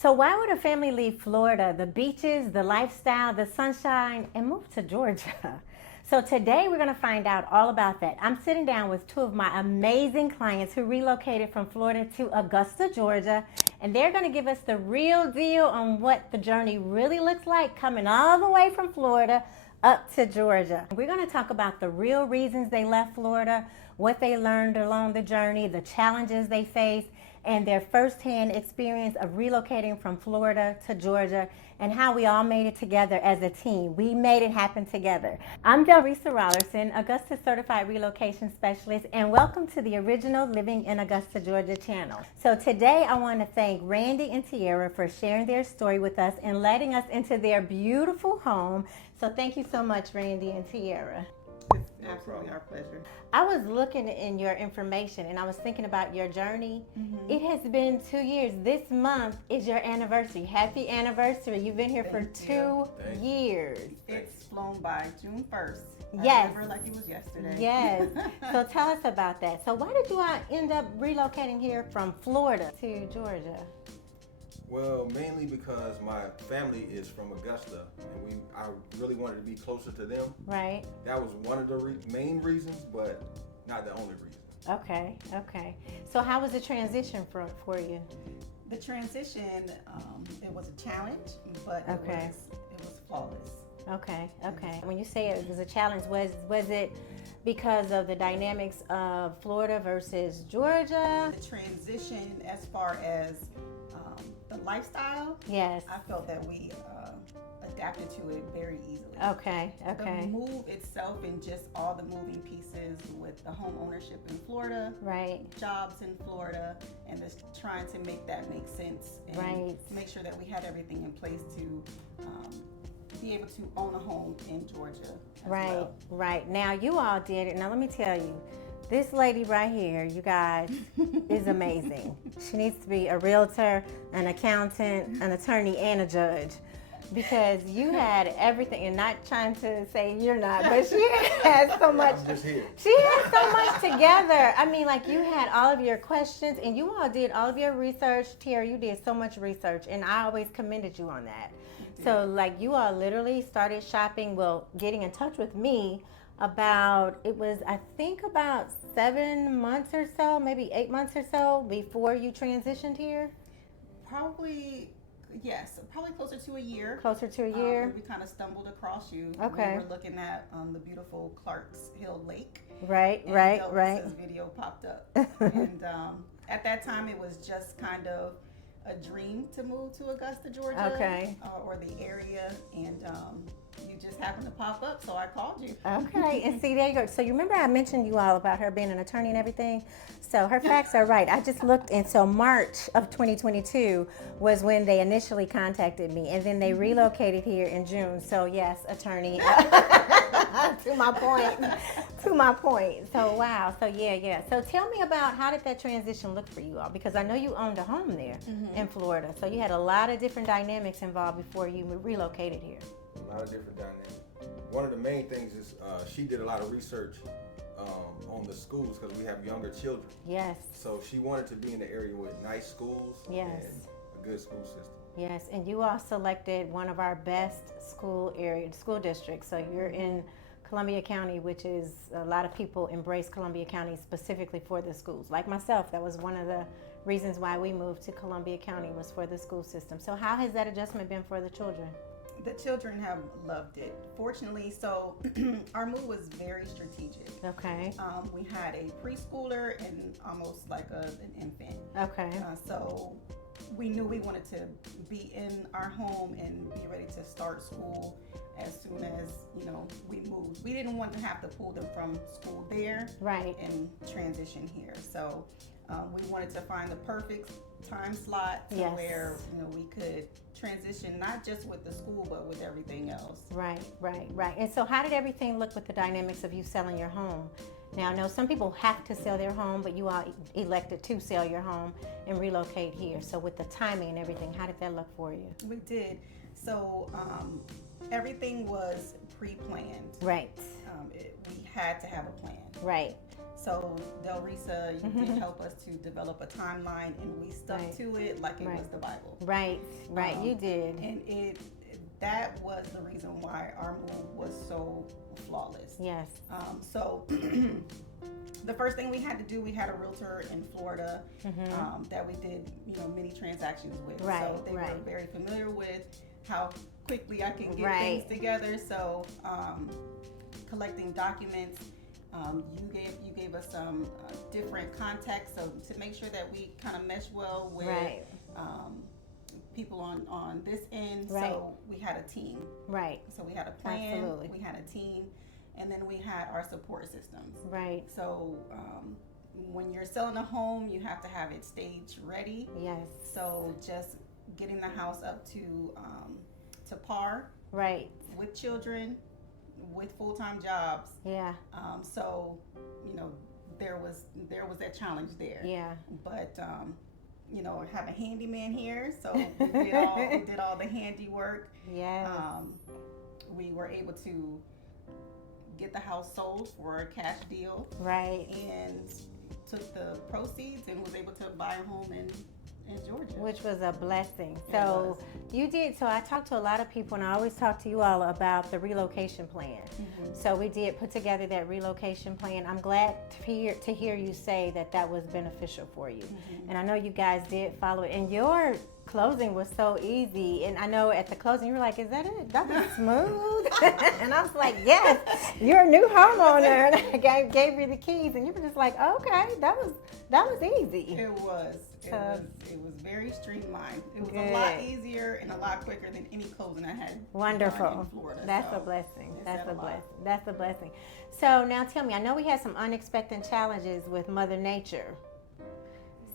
So why would a family leave Florida, the beaches, the lifestyle, the sunshine, and move to Georgia? So today we're going to find out all about that. I'm sitting down with two of my amazing clients who relocated from Florida to Augusta, Georgia, and they're going to give us the real deal on what the journey really looks like coming all the way from Florida up to Georgia. We're going to talk about the real reasons they left Florida, what they learned along the journey, the challenges they faced, and their firsthand experience of relocating from Florida to Georgia, and how we all made it together as a team. We made it happen together. I'm Delrisa Rollerson, Augusta Certified Relocation Specialist, and welcome to the original Living in Augusta, Georgia channel. So today I want to thank Randy and Tiara for sharing their story with us and letting us into their beautiful home. So thank you so much, Randy and Tiara. It's absolutely our pleasure. I was looking in your information and I was thinking about your journey. It has been 2 years. This month is your anniversary. Happy anniversary. You've been here for 2 years. It's flown by June 1st. Yes. I remember like it was yesterday. Yes. So tell us about that. So why did you end up relocating here from Florida to Georgia? Well, mainly because my family is from Augusta, and I really wanted to be closer to them. Right. That was one of the main reasons, but not the only reason. Okay. So how was the transition for you? The transition, it was a challenge, but it was flawless. Okay. When you say it was a challenge, was it because of the dynamics of Florida versus Georgia? The transition as far as the lifestyle, Yes. I felt that we adapted to it very easily. Okay. The move itself and just all the moving pieces with the home ownership in Florida, Right. jobs in Florida, and just trying to make that make sense and Right. make sure that we had everything in place to be able to own a home in Georgia as well. Right. Now you all did it. Now let me tell you, this lady right here, you guys, is amazing. She needs to be a realtor, an accountant, an attorney, and a judge. Because you had everything, and not trying to say you're not, but she has so much. I'm just here. She has so much together. I mean, like, you had all of your questions, and you all did all of your research. Tiara, you did so much research, and I always commended you on that. So, like, you all literally started shopping, getting in touch with me about, it was, I think, about 7 months or so, maybe 8 months or so before you transitioned here? Probably closer to a year. Closer to a year? We kind of stumbled across you. Okay. We were looking at the beautiful Clarks Hill Lake. Right. This video popped up. And at that time, it was just kind of a dream to move to Augusta, Georgia. Okay. Or the area. And you just happened to pop up, so I called you. Okay, and see, there you go. So you remember I mentioned you all about her being an attorney and everything? So her facts are right. I just looked, and so March of 2022 was when they initially contacted me, and then they relocated here in June. So yes, attorney. To my point. So wow. So yeah. So tell me about, how did that transition look for you all? Because I know you owned a home there in Florida. So you had a lot of different dynamics involved before you relocated here. A lot of different dynamics. One of the main things is she did a lot of research on the schools because we have younger children. Yes. So she wanted to be in the area with nice schools and a good school system. Yes, and you all selected one of our best school districts. So you're in Columbia County, which is, a lot of people embrace Columbia County specifically for the schools. Like myself, that was one of the reasons why we moved to Columbia County, was for the school system. So how has that adjustment been for the children? The children have loved it. Fortunately, so our move was very strategic. Okay. We had a preschooler and almost like an infant. Okay. So we knew we wanted to be in our home and be ready to start school as soon as, we moved. We didn't want to have to pull them from school there and transition here. So we wanted to find the perfect time slot to where we could transition, not just with the school but with everything else. Right. And so how did everything look with the dynamics of you selling your home Now, I know some people have to sell their home, but you all elected to sell your home and relocate here. So with the timing and everything, how did that look for you? We did. So everything was pre-planned. Right. We had to have a plan. Right. So Delrisa, you did help us to develop a timeline, and we stuck to it like it was the Bible. Right. You did. And that was the reason why our move was so flawless. Yes. So the first thing we had to do, we had a realtor in Florida that we did, many transactions with. Right, So they were very familiar with how quickly I can get things together. So collecting documents, you gave us some different contacts, so to make sure that we kind of mesh well with people on this end. So we had a team. Right. So we had a plan. Absolutely. We had a team, and then we had our support systems. Right. So when you're selling a home, you have to have it stage ready. Yes. So just getting the house up to par. Right. With children, with full-time jobs. Yeah. So there was that challenge there. Yeah. But I have a handyman here, so we did all the handiwork. Yeah. We were able to get the house sold for a cash deal. Right. And took the proceeds and was able to buy a home in Georgia. Which was a blessing. So you did. So I talked to a lot of people, and I always talk to you all about the relocation plan. So we did put together that relocation plan. I'm glad to hear you say that was beneficial for you. And I know you guys did follow it. And your closing was so easy. And I know at the closing you were like, "Is that it? That was smooth." And I was like, "Yes, you're a new homeowner." And I gave you the keys, and you were just like, "Okay, that was easy." It was. It was very streamlined. It was a lot easier and a lot quicker than any closing I had done in Florida. That's a blessing. That's a blessing. So now tell me, I know we had some unexpected challenges with Mother Nature.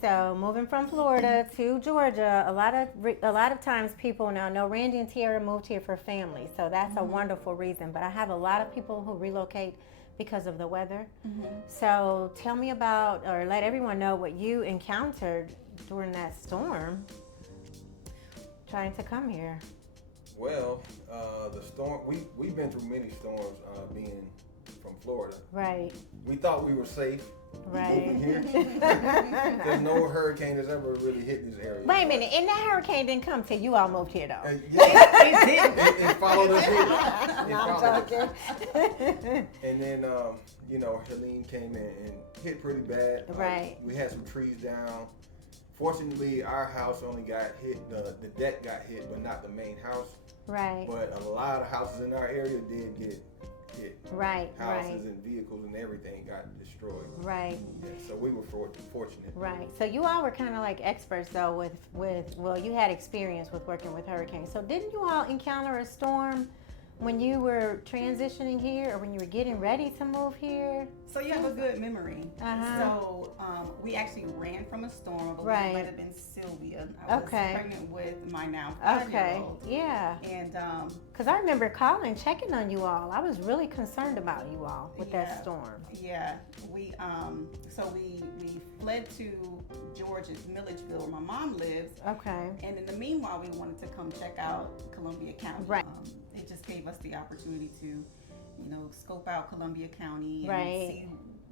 So moving from Florida to Georgia, a lot of times people now know Randy and Tiara moved here for family, so that's a wonderful reason. But I have a lot of people who relocate because of the weather. So tell me about, or let everyone know what you encountered during that storm trying to come here. Well, the storm, we've been through many storms being from Florida. Right. We thought we were safe. Moving here. There's no hurricane that's ever really hit this area. Wait a minute, and that hurricane didn't come till you all moved here, though. It didn't. It followed us here. I'm joking. And then, Helene came in and hit pretty bad. Right. We had some trees down. Fortunately, our house only got hit. The deck got hit, but not the main house. Right. But a lot of houses in our area did get hit. Right. Houses and vehicles and everything got destroyed. Right. Yeah, so we were fortunate. Right. So you all were kind of like experts though well, you had experience with working with hurricanes. So didn't you all encounter a storm when you were transitioning here or when you were getting ready to move here? So you have a good memory. So we actually ran from a storm. I believe it might have been Sylvia. I was pregnant with my now 5-year-old. Yeah. And because I remember calling, checking on you all. I was really concerned about you all with that storm. Yeah. We fled to Georgia's Milledgeville, where my mom lives. Okay. And in the meanwhile, we wanted to come check out Columbia County. Right. It just gave us the opportunity to, scope out Columbia County and see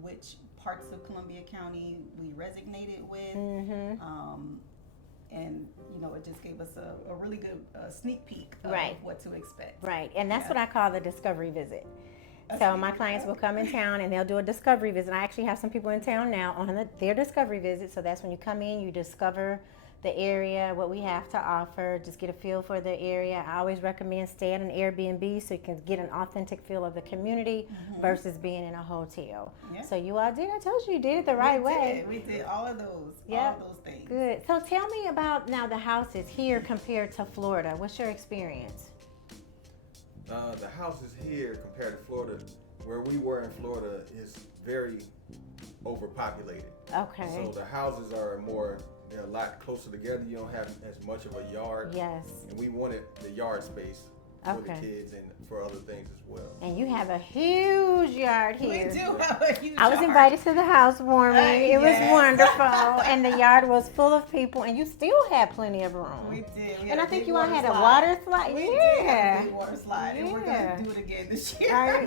which parts of Columbia County we resonated with. And, it just gave us a really good sneak peek of what to expect. Right. And that's what I call the discovery visit. So my clients will come in town and they'll do a discovery visit. I actually have some people in town now on their discovery visit. So that's when you come in, you discover the area, what we have to offer, just get a feel for the area. I always recommend staying in an Airbnb so you can get an authentic feel of the community versus being in a hotel. Yeah. So you all did. I told you did it the right way. We did all of those. All of those things. Good. So tell me about now the houses here compared to Florida. What's your experience? The houses here compared to Florida, where we were in Florida, is very overpopulated. Okay. So the houses are they're a lot closer together. You don't have as much of a yard. Yes. And we wanted the yard space for the kids and for other things as well. And you have a huge yard here. We do have a huge I was yard. invited to the housewarming. It was wonderful. And the yard was full of people, and you still had plenty of room. We did. And I think you all had a water slide. We did have a big water slide, and we're going to do it again this year.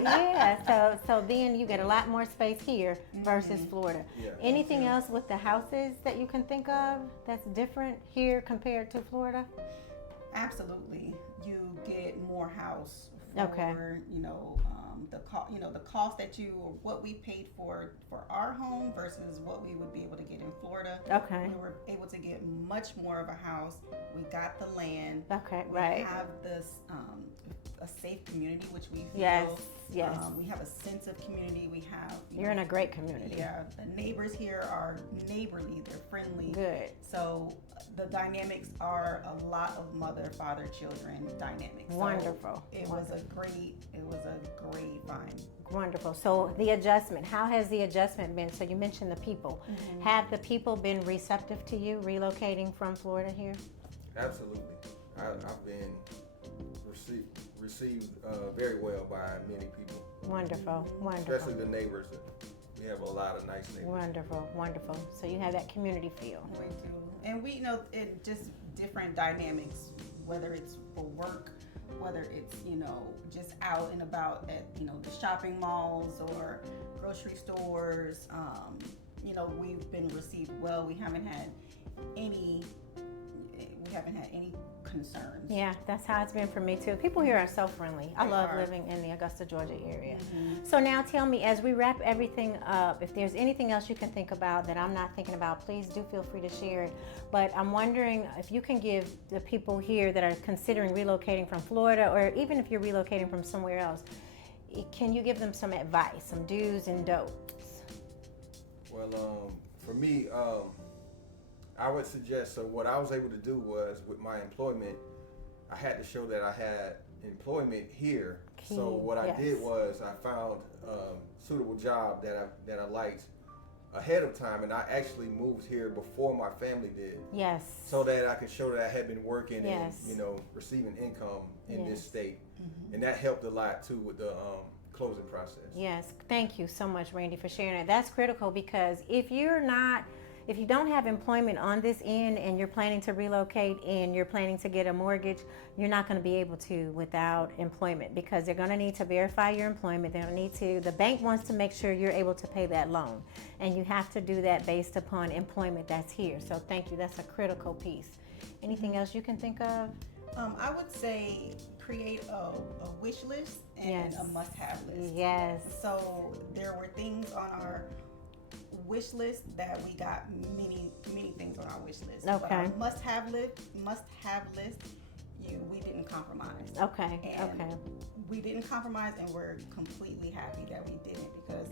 So then you get a lot more space here versus Florida. Yeah. Anything else with the houses that you can think of that's different here compared to Florida? Absolutely. You get more house Okay. for, the cost that what we paid for our home versus what we would be able to get in Florida. Okay. We were able to get much more of a house. We got the land. Okay, We right. have this a safe community, which we feel. Yes. We have a sense of community. We have. You're in a great community. Yeah, the neighbors here are neighborly. They're friendly. Good. So the dynamics are a lot of mother, father, children dynamics. Wonderful. So it was a great find. Wonderful. So the adjustment, how has the adjustment been? So you mentioned the people. Have the people been receptive to you relocating from Florida here? Absolutely. I've been received very well by many people. Wonderful, wonderful. Especially the neighbors. We have a lot of nice neighbors. Wonderful, wonderful. So you have that community feel. We do. And we know it just different dynamics, whether it's for work, whether it's, just out and about at, the shopping malls or grocery stores. We've been received well. We haven't had any concerns. Yeah, that's how it's been for me too. People here are so friendly. I love living in the Augusta, Georgia area. So now tell me, as we wrap everything up, if there's anything else you can think about that I'm not thinking about, please do feel free to share it. But I'm wondering if you can give the people here that are considering relocating from Florida, or even if you're relocating from somewhere else, can you give them some advice, some do's and don'ts? Well, for me, I would suggest, so what I was able to do was with my employment, I had to show that I had employment here. So what I did was I found a suitable job that I liked ahead of time, and I actually moved here before my family did. Yes. So that I could show that I had been working and, Yes. Receiving income in this state. Mm-hmm. And that helped a lot too with the closing process. Yes. Thank you so much, Randy, for sharing that. That's critical, because if you don't have employment on this end and you're planning to relocate and you're planning to get a mortgage, you're not going to be able to without employment, because they're going to need to verify your employment. The bank wants to make sure you're able to pay that loan, and you have to do that based upon employment that's here. So thank you. That's a critical piece. Anything else you can think of? I would say create a wish list and a must-have list. Yes. So there were things on our wish list that we got many things on our wish list. Okay. But our must-have list, we didn't compromise. Okay. And okay. We didn't compromise, and we're completely happy that we didn't, because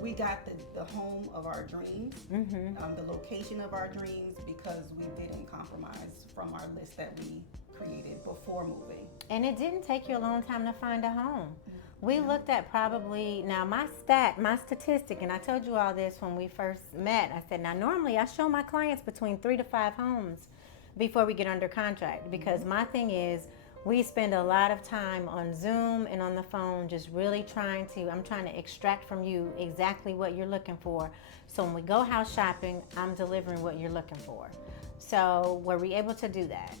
we got the home of our dreams, the location of our dreams, because we didn't compromise from our list that we created before moving. And it didn't take you a long time to find a home. We looked at my statistic, and I told you all this when we first met. I said, now normally I show my clients between 3 to 5 homes before we get under contract, because my thing is, we spend a lot of time on Zoom and on the phone just really trying to extract from you exactly what you're looking for. So when we go house shopping, I'm delivering what you're looking for. So were we able to do that?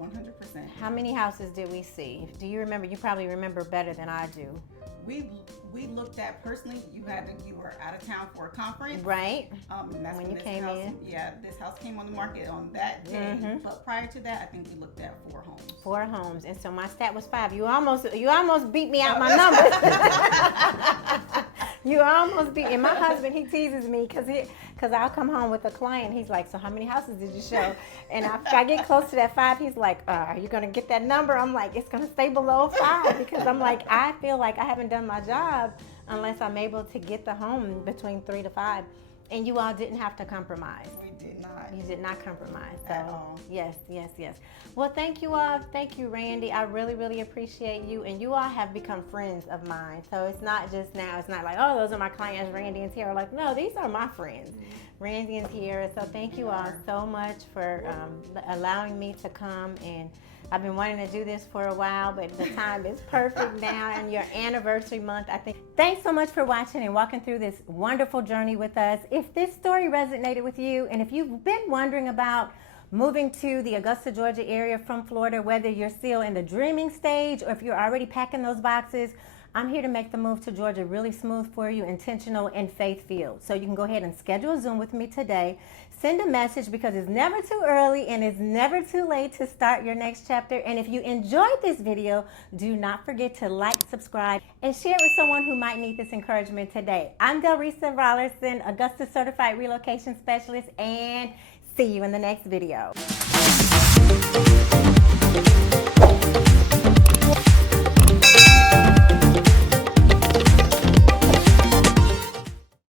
100%. How many houses did we see? Do you remember? You probably remember better than I do. We looked at, personally, you were out of town for a conference. Right. And that's when you this came house, in. Yeah, this house came on the market on that day. But prior to that, I think we looked at 4 homes. 4 homes. And so my stat was 5. You almost beat me out my numbers. You almost beat. And my husband, he teases me because I'll come home with a client. He's like, so how many houses did you show? And if I get close to that 5, he's like, are you going to get that number? I'm like, it's going to stay below 5, because I'm like, I feel like I haven't done my job unless I'm able to get the home between 3 to 5. And you all didn't have to compromise. We did not. You did not compromise. At all. Yes. Well, thank you all. Thank you, Randy. I really, really appreciate you. And you all have become friends of mine. So it's not just now. It's not like, oh, those are my clients, Randy and Tara. Like, no, these are my friends. Randy and Tierra. So thank you all so much for allowing me to come. And I've been wanting to do this for a while, but the time is perfect now, and your anniversary month, I think. Thanks so much for watching and walking through this wonderful journey with us. If this story resonated with you, and if you've been wondering about moving to the Augusta, Georgia area from Florida, whether you're still in the dreaming stage or if you're already packing those boxes, I'm here to make the move to Georgia really smooth for you, intentional and faith-filled. So you can go ahead and schedule a Zoom with me today. Send a message, because it's never too early and it's never too late to start your next chapter. And if you enjoyed this video, do not forget to like, subscribe, and share it with someone who might need this encouragement today. I'm Delrisa Rollerson, Augusta Certified Relocation Specialist, and see you in the next video.